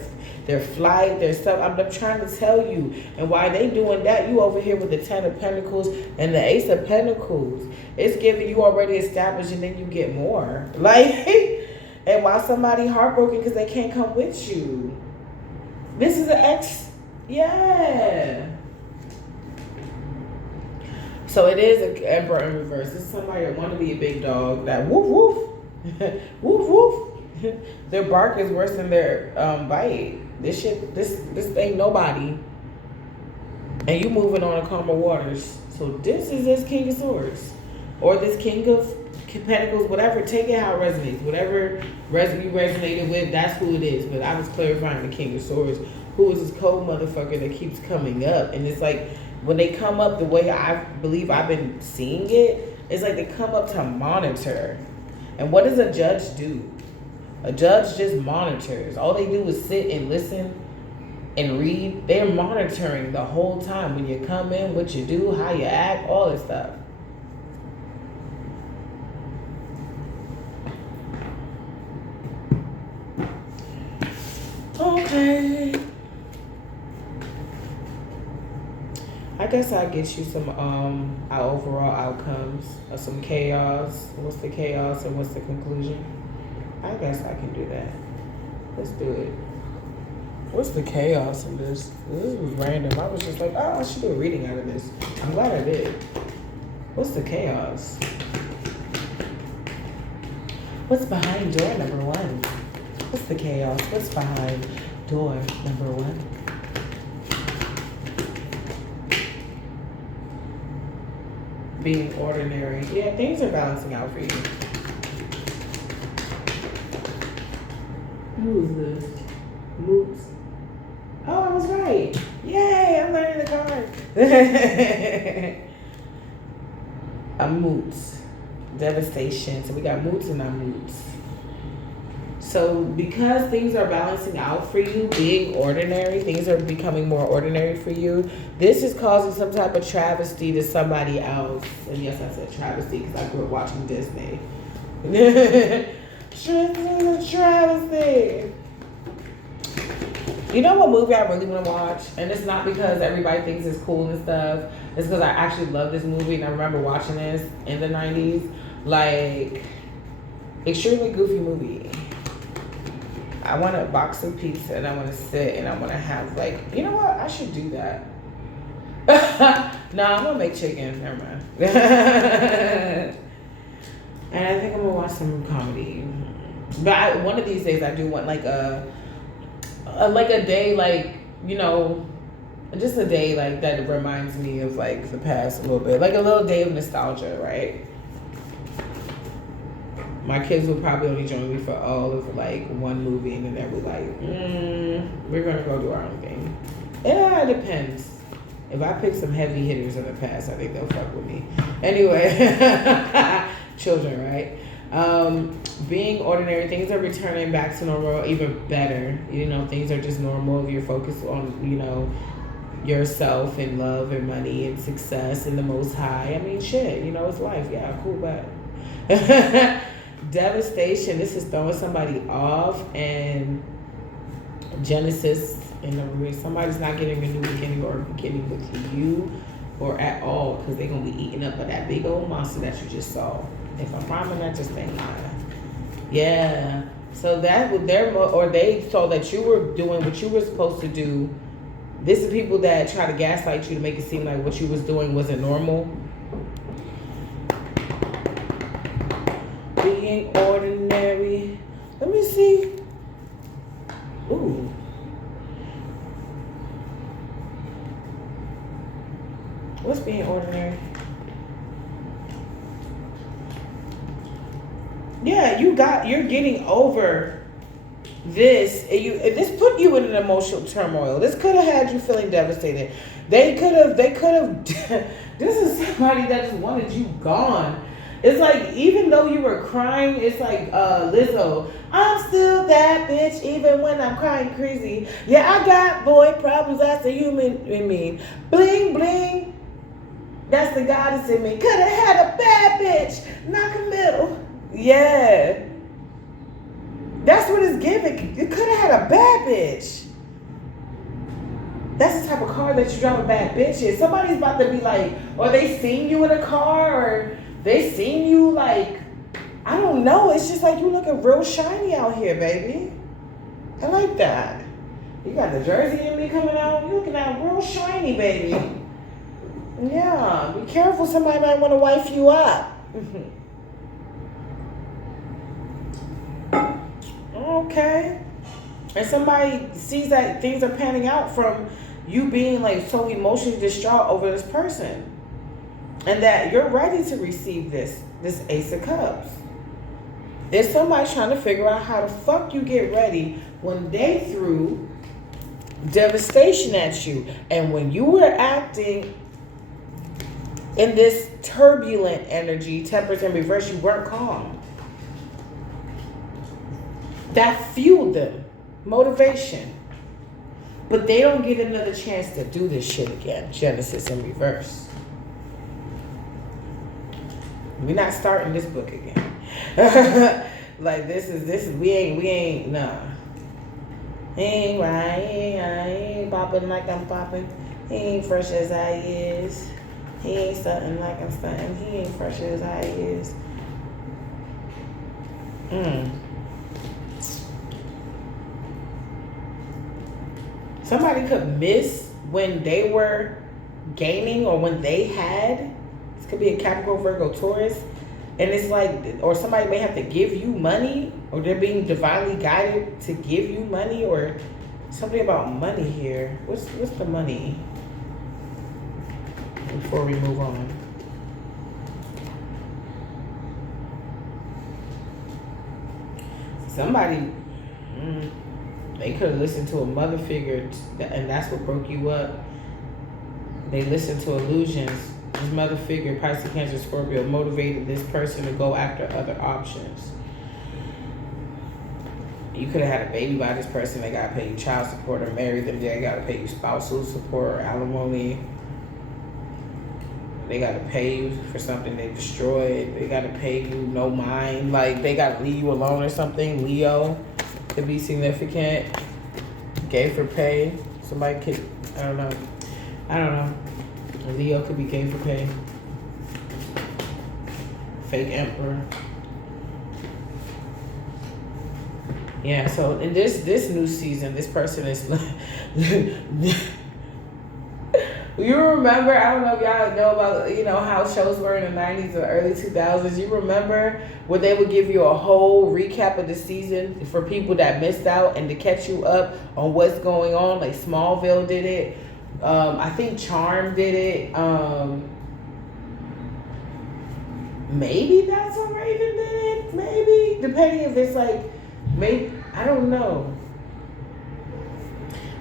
flight, their stuff. I'm trying to tell you. And why they doing that, you over here with the 10 of Pentacles and the Ace of Pentacles. It's giving you already established, and then you get more. Like. And why somebody heartbroken because they can't come with you. This is an ex. Yeah. So it is an Emperor in reverse. This is somebody that want to be a big dog. That woof woof. Woof woof. Their bark is worse than their bite. This ain't nobody. And you moving on to calmer waters. So this is this King of Swords. Or this King of Pentacles, whatever, take it how it resonates. Whatever you resonated with, that's who it is. But I was clarifying the King of Swords, who is this cold motherfucker that keeps coming up. And it's like, when they come up, the way I believe I've been seeing it, it's like they come up to monitor. And what does a judge do? A judge just monitors. All they do is sit and listen and read. They're monitoring the whole time. When you come in, what you do, how you act, all this stuff. Okay. I guess I'll get you some our overall outcomes of some chaos. What's the chaos and what's the conclusion? I guess I can do that. Let's do it. What's the chaos in this? This was random. I was just like, oh, I should do a reading out of this. I'm glad I did. What's the chaos? What's behind door number 1? What's the chaos? What's behind door number 1? Being ordinary. Yeah, things are balancing out for you. Who is this? Moots. Oh, I was right. Yay, I'm learning the card. A moot. Devastation. So we got moots and non-moots. So because things are balancing out for you, being ordinary, things are becoming more ordinary for you, this is causing some type of travesty to somebody else. And yes, I said travesty because I grew up watching Disney. Travesty. You know what movie I really want to watch? And it's not because everybody thinks it's cool and stuff. It's because I actually love this movie and I remember watching this in the 90s. Like, extremely goofy movie. I want a box of pizza and I want to sit and I want to have, like, you know what? I should do that. No, I'm going to make chicken. Never mind. And I think I'm going to watch some comedy. But one of these days I do want like a day, like, you know, just a day like that reminds me of like the past a little bit. Like a little day of nostalgia, right? My kids will probably only join me for all of like one movie and then they'll be like, we're gonna go do our own thing. Yeah, it depends. If I pick some heavy hitters in the past, I think they'll fuck with me. Anyway, children, right? Being ordinary, things are returning back to normal, even better. You know, things are just normal if you're focused on, you know, yourself and love and money and success and the Most High. I mean, shit, you know, it's life. Yeah, cool, but devastation. This is throwing somebody off, and Genesis in the real. Somebody's not getting a new beginning or beginning with you or at all, because they're going to be eating up by that big old monster that you just saw. If I'm rhyming, that just ain't lying. Yeah. So that was they saw that you were doing what you were supposed to do. This is people that try to gaslight you to make it seem like what you was doing wasn't normal. Being ordinary. Let me see. Ooh. What's being ordinary? Yeah, you're getting over this. This put you in an emotional turmoil. This could have had you feeling devastated. They could have this is somebody that just wanted you gone. It's like, even though you were crying, it's like Lizzo, I'm still that bitch even when I'm crying crazy. Yeah, I got boy problems, that's the human in me. Bling bling, that's the goddess in me. Could have had a bad bitch, knock a middle. Yeah, that's what it's giving. You could have had a bad bitch. That's the type of car that you drive a bad bitch in. Somebody's about to be like, or they seen you in a car, or they seen you like, I don't know. It's just like you looking real shiny out here, baby. I like that. You got the jersey in me coming out. You looking out real shiny, baby. Yeah, be careful. Somebody might want to wife you up. Okay. And somebody sees that things are panning out from you being like so emotionally distraught over this person. And that you're ready to receive this Ace of Cups. There's somebody trying to figure out how the fuck you get ready when they threw devastation at you. And when you were acting in this turbulent energy, tempers in reverse, you weren't calm. That fueled them. Motivation. But they don't get another chance to do this shit again. Genesis in reverse. We're not starting this book again. Like this is we ain't nah. He ain't right, I ain't popping like I'm popping. He ain't fresh as I is. He ain't stunting like I'm stunting. He ain't fresh as I is. Somebody could miss when they were gaining or when they had. This could be a Capricorn, Virgo, Taurus. And it's like, or somebody may have to give you money, or they're being divinely guided to give you money, or something about money here. What's the money? Before we move on. Somebody, they could have listened to a mother figure, and that's what broke you up. They listened to illusions. This mother figure, Pisces, Cancer, Scorpio, motivated this person to go after other options. You could have had a baby by this person. They got to pay you child support, or marry them. They got to pay you spousal support or alimony. They got to pay you for something they destroyed. They got to pay you no mind. Like, they got to leave you alone or something. Leo could be significant. Gay for pay. Somebody could, I don't know. Leo could be gay for pay. Fake emperor. Yeah, so in this new season, this person is you remember, I don't know if y'all know about, how shows were in the 90s or early 2000s. You remember where they would give you a whole recap of the season for people that missed out and to catch you up on what's going on? Like Smallville did it. I think Charm did it. Maybe That's So Raven did it. Maybe. Depending if it's like, maybe, I don't know.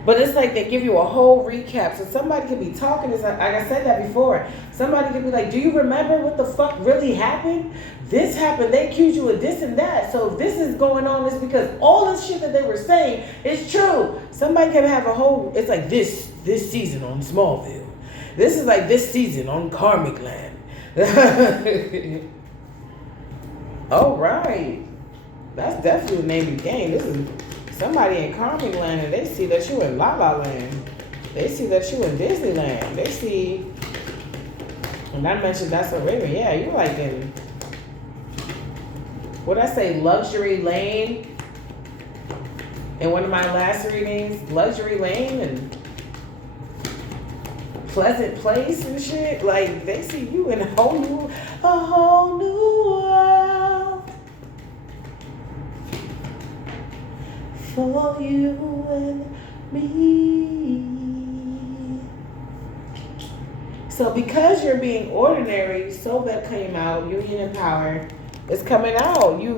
But it's like they give you a whole recap. So somebody could be talking, like I said that before. Somebody could be like, do you remember what the fuck really happened? This happened. They accused you of this and that. So if this is going on, it's because all this shit that they were saying is true. Somebody can have a whole, it's like this season on Smallville. This is like this season on Karmic Land. All right. That's definitely the name of the game. This is Somebody in Carmen Land and they see that you in La La Land. They see that you in Disneyland. They see, and I mentioned that's a Raven. Yeah, you like in, what I say, luxury lane. In one of my last readings, luxury lane and pleasant place and shit. Like, they see you in a whole new world for you and me. So because you're being ordinary, Soulmate came out, Union and Power is coming out. You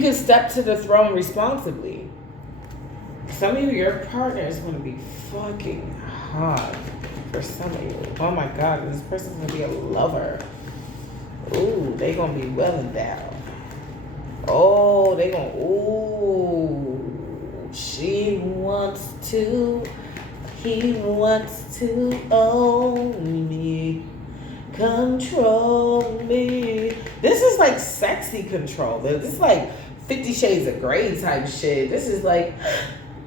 can step to the throne responsibly. Some of you, your partner is going to be fucking hot for some of you. Oh my God, this person's going to be a lover. Ooh, they going to be well endowed. Oh, they going to, ooh, she wants to, he wants to own me, control me. This is like sexy control. This is like 50 Shades of Grey type shit. This is like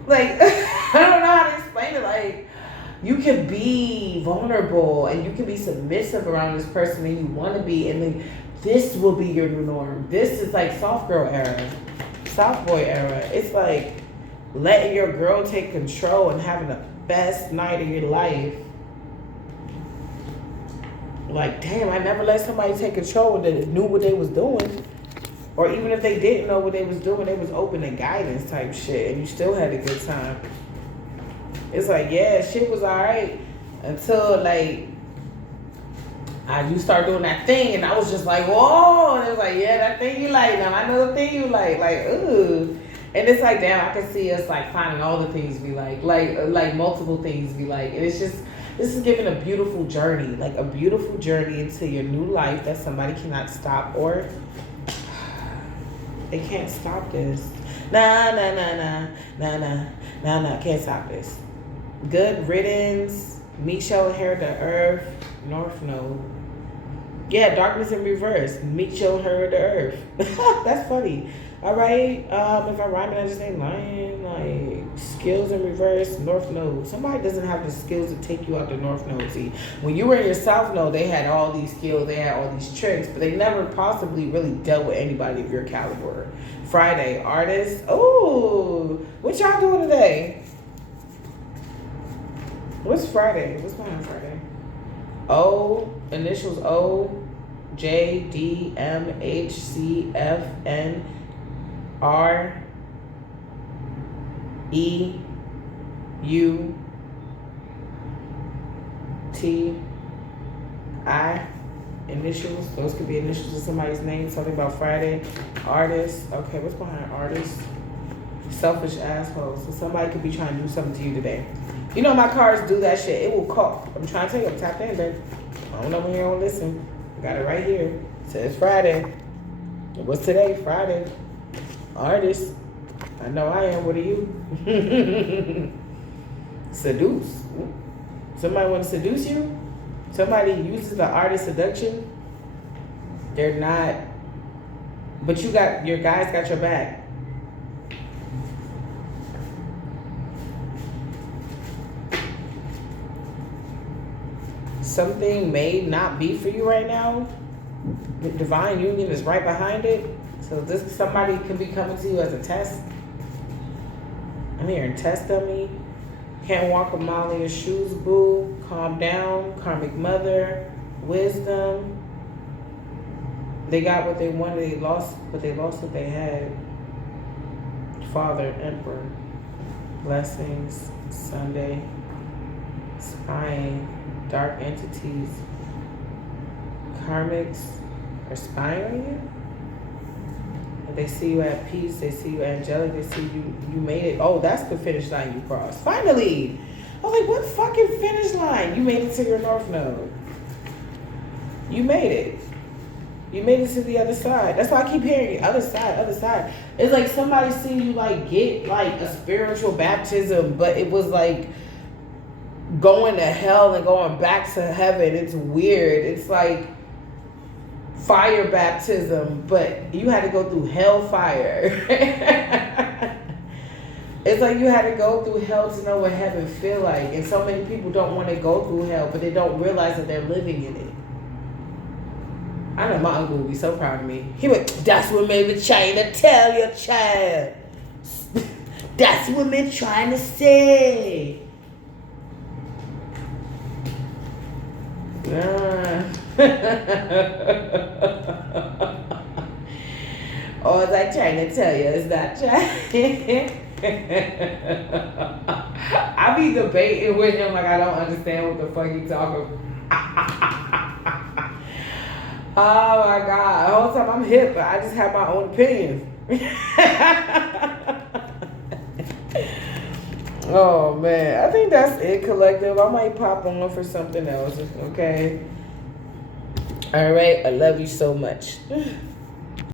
I don't know how to explain it. Like, you can be vulnerable and you can be submissive around this person that you want to be, and then this will be your new norm. This is like soft girl era, soft boy era. It's like letting your girl take control and having the best night of your life. Like, damn, I never let somebody take control that knew what they was doing. Or even if they didn't know what they was doing, they was open to guidance type shit, and you still had a good time. It's like, yeah, shit was alright until like you start doing that thing, and I was just like, whoa, and it was like, yeah, that thing you like, now I know the thing you like, ooh. And it's like, damn, I can see us like finding all the things we like multiple things we like, and it's just, this is giving a beautiful journey, like a beautiful journey into your new life that somebody cannot stop, or they can't stop this. Nah, can't stop this. Good riddance. Meet your hair to earth. North Node. Yeah, darkness in reverse. Meet your hair to earth. That's funny. All right. If I rhyme it, I just ain't lying. Like, skills in reverse, North Node. Somebody doesn't have the skills to take you out the North Node. See, when you were in your South Node, they had all these skills, they had all these tricks, but they never possibly really dealt with anybody of your caliber. Friday, artists. Oh, what y'all doing today? What's Friday? What's going on Friday? O, initials O, J, D, M, H, C, F, N, R, E, U, T, I, initials. Those could be initials of somebody's name. Something about Friday. Artist. Okay, what's behind artist? Selfish asshole. So somebody could be trying to do something to you today. You know my cards do that shit. It will call. I'm trying to tell you, I'm tapped in, babe. I don't know when you don't listen. I got it right here. It says Friday. What's today? Friday. Artist. I know I am. What are you? Seduce. Somebody want to seduce you? Somebody uses the art of seduction. They're not, but you got, your guys got your back. Something may not be for you right now. The divine union is right behind it. So this, somebody can be coming to you as a test. I'm hearing test dummy. Can't walk a mile in your shoes, boo. Calm down. Karmic mother. Wisdom. They got what they wanted. They lost, but they lost what they had. Father, emperor. Blessings. Sunday. Spying. Dark entities. Karmics are spying on you. They see you at peace. They see you angelic. They see you made it. Oh, that's the finish line you crossed. Finally. I was like, what fucking finish line? You made it to your North Node. You made it. You made it to the other side. That's why I keep hearing you. Other side, other side. It's like somebody seen you like get like a spiritual baptism, but it was like going to hell and going back to heaven. It's weird. It's like fire baptism, but you had to go through hellfire. It's like you had to go through hell to know what heaven feel like. And so many people don't want to go through hell, but they don't realize that they're living in it. I know my uncle would be so proud of me. He went, that's what made me trying to tell your child. That's what me trying to say. Or was I trying to tell you? Is that trying? I be debating with him like I don't understand what the fuck he talking about. Oh my God. The whole time I'm hip, but I just have my own opinions. Oh man. I think that's it, collective. I might pop on for something else. Okay. All right. I love you so much.